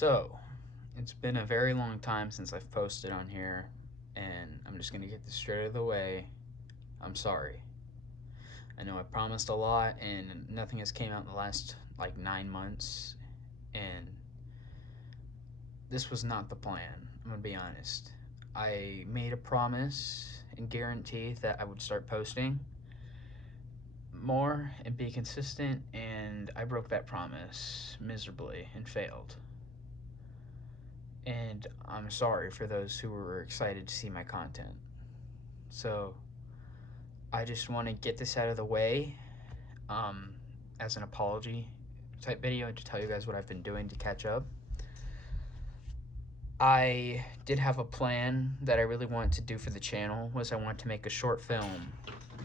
So, it's been a very long time since I've posted on here, and I'm just gonna get this straight out of the way. I'm sorry. I know I promised a lot, and nothing has came out in the last like 9 months, and this was not the plan. I'm gonna be honest. I made a promise and guarantee that I would start posting more and be consistent, and I broke that promise miserably and failed. And I'm sorry for those who were excited to see my content. So I just want to get this out of the way um, as an apology type video to tell you guys what I've been doing to catch up. I did have a plan that I really wanted to do for the channel. Was I wanted to make a short film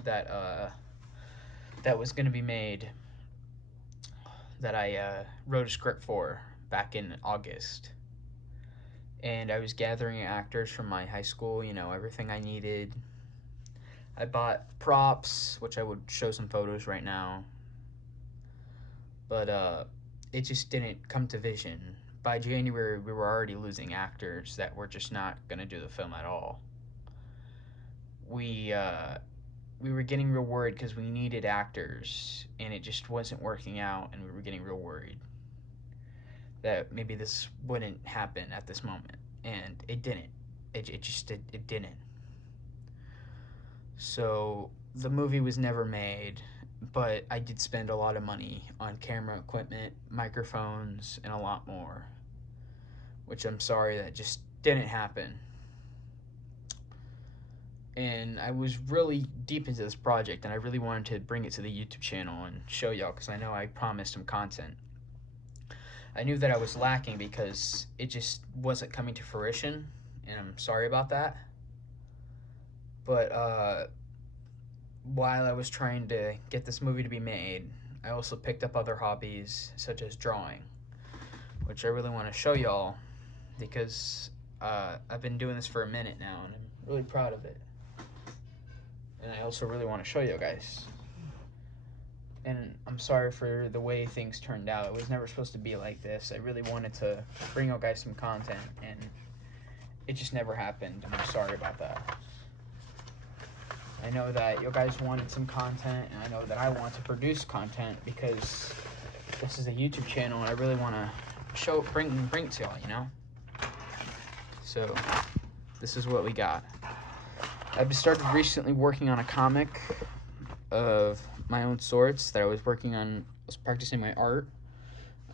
that that was going to be made, that I wrote a script for back in August. And I was gathering actors from my high school, everything I needed. I bought props, which I would show some photos right now. But it just didn't come to vision. By January, we were already losing actors that were just not going to do the film at all. We were getting real worried because we needed actors, and it just wasn't working out, and we were getting real worried that maybe this wouldn't happen at this moment, and it didn't. It didn't. So the movie was never made, but I did spend a lot of money on camera equipment, microphones, and a lot more, which I'm sorry that just didn't happen. And I was really deep into this project, and I really wanted to bring it to the YouTube channel and show y'all, because I know I promised some content. I knew that I was lacking because it just wasn't coming to fruition, and I'm sorry about that. But while I was trying to get this movie to be made, I also picked up other hobbies such as drawing, which I really want to show y'all because I've been doing this for a minute now, and I'm really proud of it. And I also really want to show you guys. And I'm sorry for the way things turned out. It was never supposed to be like this. I really wanted to bring you guys some content, and it just never happened. And I'm sorry about that. I know that you guys wanted some content, and I know that I want to produce content because this is a YouTube channel, and I really want to bring it to y'all, So this is what we got. I've started recently working on a comic of my own sorts that I was working on. I was practicing my art.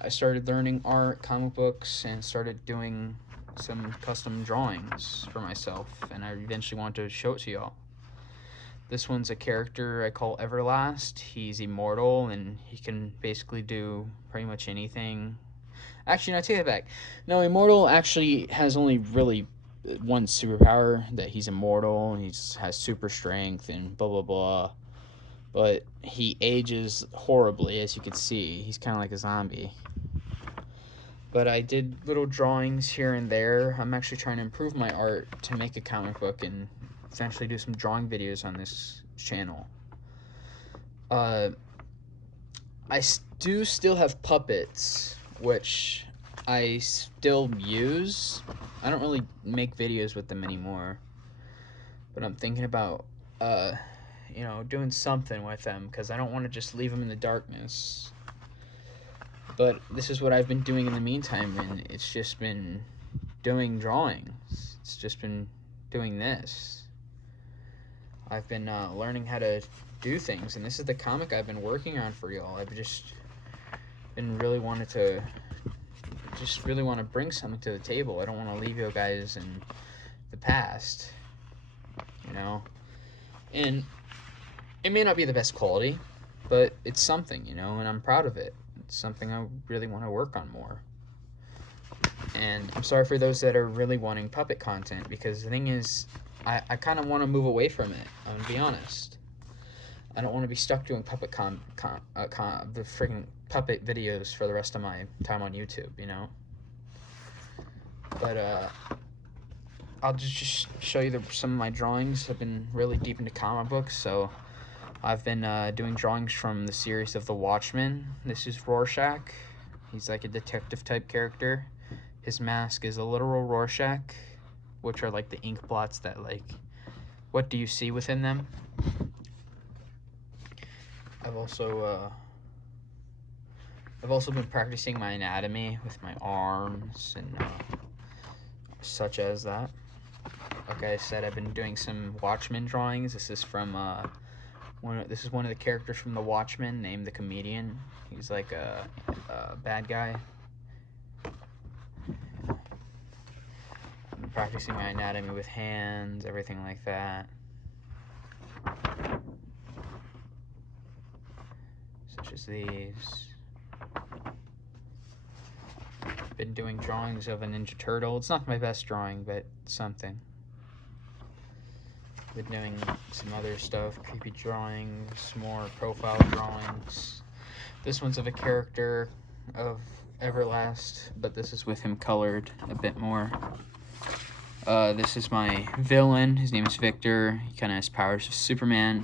I started learning art, comic books, and started doing some custom drawings for myself, and I eventually want to show it to y'all. This one's a character I call Everlast. He's immortal, and he can basically do pretty much anything. Actually, no, I take that back. No, immortal actually has only really one superpower, that he's immortal, and he has super strength and blah blah blah. But he ages horribly, as you can see. He's kind of like a zombie. But I did little drawings here and there. I'm actually trying to improve my art to make a comic book and eventually do some drawing videos on this channel. I do still have puppets, which I still use. I don't really make videos with them anymore, but I'm thinking about doing something with them, because I don't want to just leave them in the darkness. But this is what I've been doing in the meantime, and it's just been doing drawings. It's just been doing this. I've been learning how to do things, and this is the comic I've been working on for y'all. I've just been really want to bring something to the table. I don't want to leave you guys in the past, and it may not be the best quality, but it's something, and I'm proud of it. It's something I really want to work on more. And I'm sorry for those that are really wanting puppet content, because the thing is, I kind of want to move away from it. I'm going to be honest. I don't want to be stuck doing puppet the freaking puppet videos for the rest of my time on YouTube, But I'll just show you some of my drawings. I've been really deep into comic books, so I've been doing drawings from the series of The Watchmen. This is Rorschach. He's like a detective type character. His mask is a literal Rorschach, which are like the ink blots that, like, what do you see within them? I've also been practicing my anatomy with my arms and such as that. Like I said, I've been doing some Watchmen drawings. This is from this is one of the characters from The Watchmen named the Comedian. He's like a bad guy. I'm practicing my anatomy with hands, everything like that. Such as these. Been doing drawings of a Ninja Turtle. It's not my best drawing, but something. Been doing some other stuff, creepy drawings, more profile drawings. This one's of a character of Everlast, but this is with him colored a bit more. This is my villain. His name is Victor. He kind of has powers of Superman.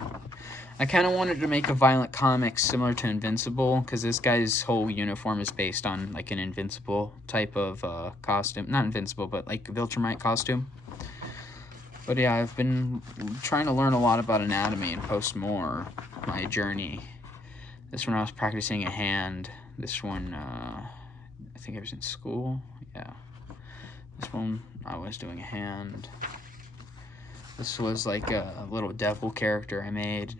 I kind of wanted to make a violent comic similar to Invincible, because this guy's whole uniform is based on like an Invincible type of costume. Not Invincible, but like Viltrumite costume. But yeah, I've been trying to learn a lot about anatomy and post more my journey. This one I was practicing a hand. This one, I think I was in school. Yeah. This one I was doing a hand. This was like a little devil character I made.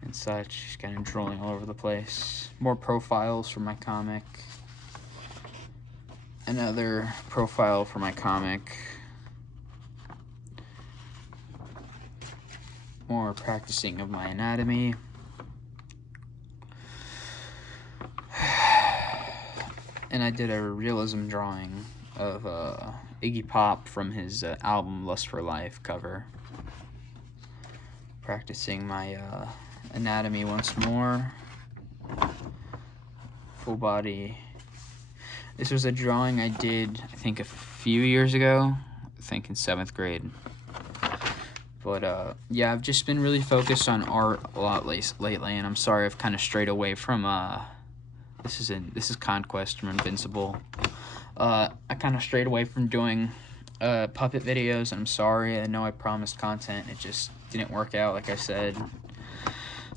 And such, just kind of drooling all over the place. More profiles for my comic. Another profile for my comic. More practicing of my anatomy. And I did a realism drawing of Iggy Pop from his album Lust for Life cover. Practicing my anatomy once more. Full body. This was a drawing I did, I think, a few years ago. I think in 7th grade. But yeah, I've just been really focused on art a lot lately, and I'm sorry I've kind of strayed away from this is Conquest from Invincible. I kind of strayed away from doing puppet videos. I'm sorry. I know I promised content. It just didn't work out, like I said.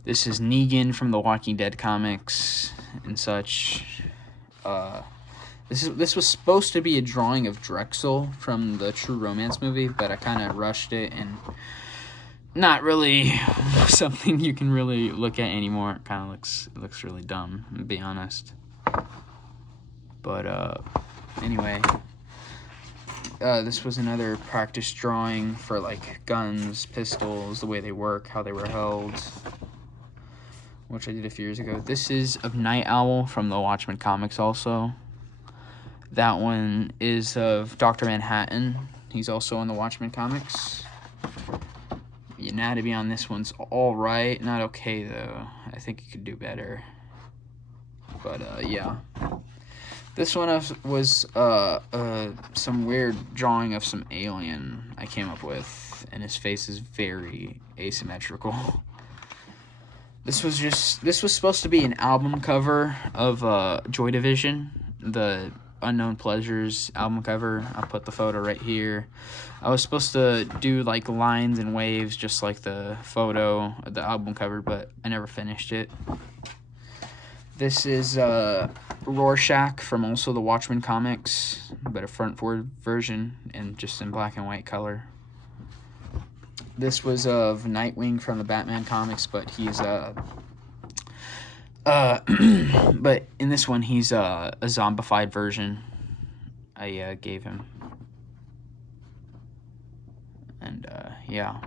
This is Negan from the Walking Dead comics and such. This was supposed to be a drawing of Drexel from the True Romance movie, but I kind of rushed it and not really something you can really look at anymore. It kind of looks really dumb, to be honest. But anyway, this was another practice drawing for like guns, pistols, the way they work, how they were held, which I did a few years ago. This is of Night Owl from the Watchmen comics also. That one is of Dr. Manhattan. He's also in the Watchmen comics. The anatomy on this one's alright. Not okay, though. I think you could do better. But, yeah. This one was some weird drawing of some alien I came up with. And his face is very asymmetrical. This was supposed to be an album cover of Joy Division. The Unknown Pleasures album cover. I'll put the photo right here. I was supposed to do like lines and waves just like the photo of the album cover, but I never finished it. This is Rorschach from also the Watchmen comics, but a front forward version and just in black and white color. This was of Nightwing from the Batman comics, but he's but in this one, he's a zombified version I gave him. And, yeah.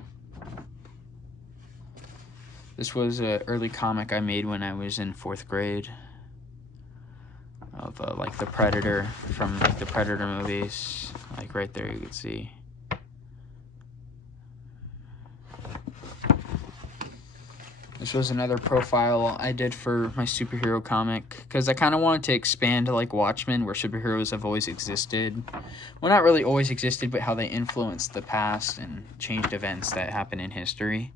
This was an early comic I made when I was in 4th grade. Of, like, the Predator from, like, the Predator movies. Like, right there you can see. This was another profile I did for my superhero comic, because I kind of wanted to expand to like Watchmen, where superheroes have always existed. Well, not really always existed, but how they influenced the past and changed events that happened in history.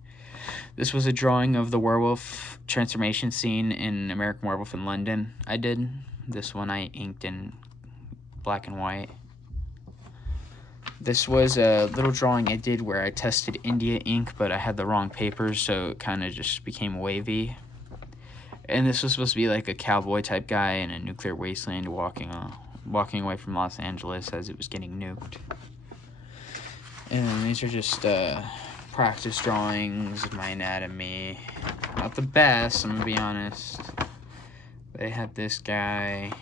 This was a drawing of the werewolf transformation scene in American Werewolf in London I did. This one I inked and black and white. This was a little drawing I did where I tested India ink, but I had the wrong papers, so it kind of just became wavy. And this was supposed to be like a cowboy type guy in a nuclear wasteland walking away from Los Angeles as it was getting nuked. And these are just practice drawings of my anatomy. Not the best, I'm gonna be honest. They had this guy,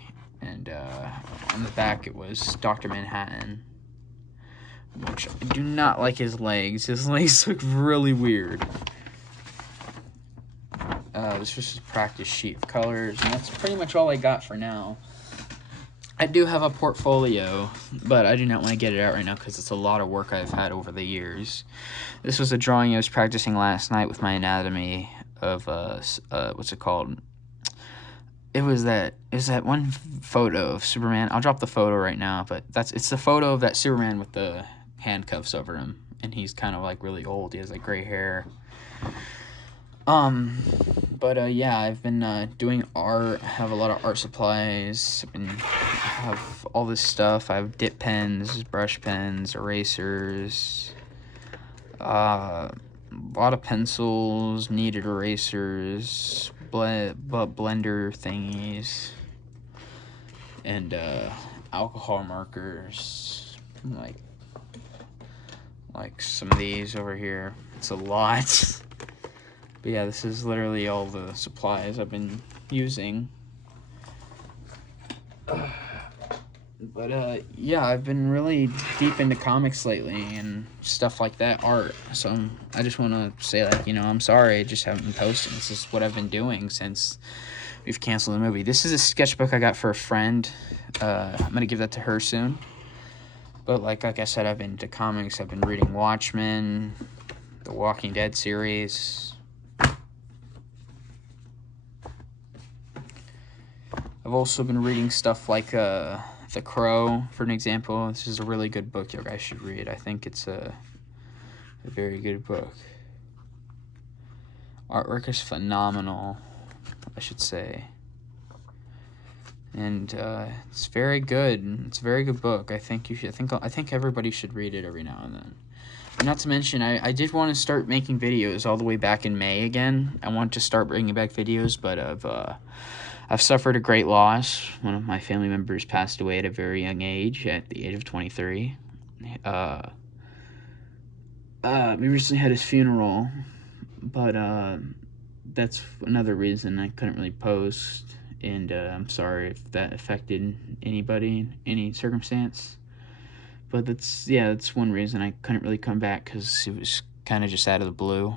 and on the back it was Dr. Manhattan, which I do not like his legs. His legs look really weird. This was just a practice sheet of colors, and that's pretty much all I got for now. I do have a portfolio, but I do not want to get it out right now because it's a lot of work I've had over the years. This was a drawing I was practicing last night with my anatomy of, what's it called? It was that one photo of Superman. I'll drop the photo right now, but it's the photo of that Superman with the handcuffs over him, and he's kind of like really old. He has like gray hair. Yeah, I've been doing art. I have a lot of art supplies. I have all this stuff. I have dip pens, brush pens, erasers, a lot of pencils, kneaded erasers, blender thingies, and alcohol markers, like some of these over here. It's a lot. But yeah, this is literally all the supplies I've been using. But yeah, I've been really deep into comics lately and stuff like that, art. So I just want to say, like, I'm sorry, I just haven't been posting. This is what I've been doing since we've canceled the movie. This is a sketchbook I got for a friend. I'm going to give that to her soon. But like I said, I've been into comics. I've been reading Watchmen, the Walking Dead series. I've also been reading stuff like The Crow, for an example. This is a really good book you guys should read. I think it's a very good book. Artwork is phenomenal, I should say. And it's very good. It's a very good book. I think everybody should read it every now and then. And not to mention, I did want to start making videos all the way back in May again. I want to start bringing back videos, but I've suffered a great loss. One of my family members passed away at a very young age, at the age of 23. We recently had his funeral, but that's another reason I couldn't really post, and I'm sorry if that affected anybody in any circumstance. But that's one reason I couldn't really come back, because it was kind of just out of the blue.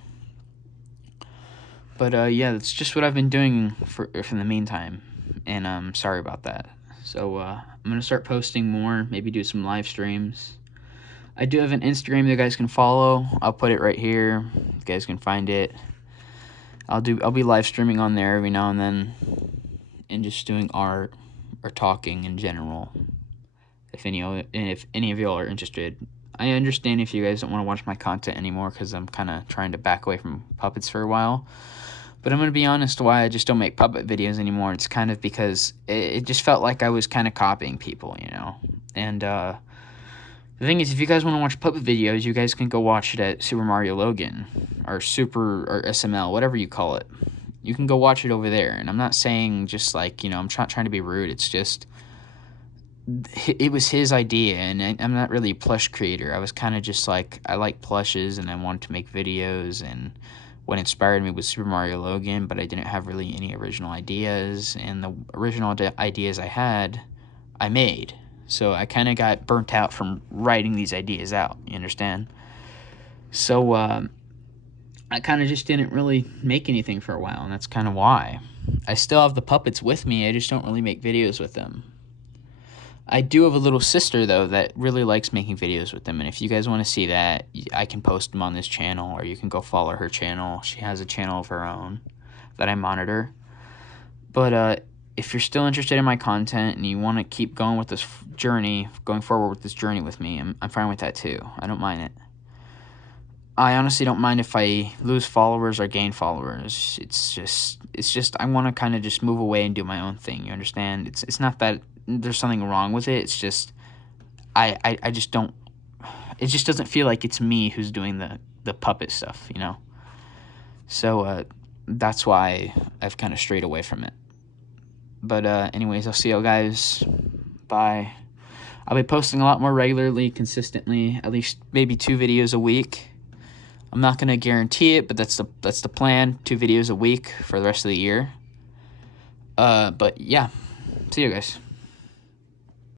But yeah, that's just what I've been doing for the meantime, and I'm sorry about that. So I'm gonna start posting more, maybe do some live streams. I do have an Instagram that you guys can follow. I'll put it right here. You guys can find it. I'll be live streaming on there every now and then, and just doing art or talking in general. If any of y'all are interested. I understand if you guys don't want to watch my content anymore, because I'm kind of trying to back away from puppets for a while. But I'm going to be honest why I just don't make puppet videos anymore. It's kind of because it just felt like I was kind of copying people, And the thing is, if you guys want to watch puppet videos, you guys can go watch it at Super Mario Logan or SML, whatever you call it. You can go watch it over there. And I'm not saying just like, I'm trying to be rude. It's just, it was his idea, and I'm not really a plush creator. I was kind of just like, I like plushes and I wanted to make videos, and what inspired me was Super Mario Logan, but I didn't have really any original ideas, and the original ideas I had, I made. So I kind of got burnt out from writing these ideas out, you understand? So I kind of just didn't really make anything for a while, and that's kind of why. I still have the puppets with me, I just don't really make videos with them. I do have a little sister, though, that really likes making videos with them, and if you guys want to see that, I can post them on this channel, or you can go follow her channel. She has a channel of her own that I monitor. But if you're still interested in my content and you want to keep going with this journey, going forward with this journey with me, I'm fine with that too. I don't mind it. I honestly don't mind if I lose followers or gain followers. It's just I want to kind of just move away and do my own thing. You understand? It's not that there's something wrong with it. It's just I just don't. It just doesn't feel like it's me who's doing the puppet stuff, you know. So that's why I've kind of strayed away from it. But anyways, I'll see you guys. Bye. I'll be posting a lot more regularly, consistently, at least maybe 2 videos a week. I'm not gonna guarantee it, but that's the plan. 2 videos a week for the rest of the year. But yeah, see you guys.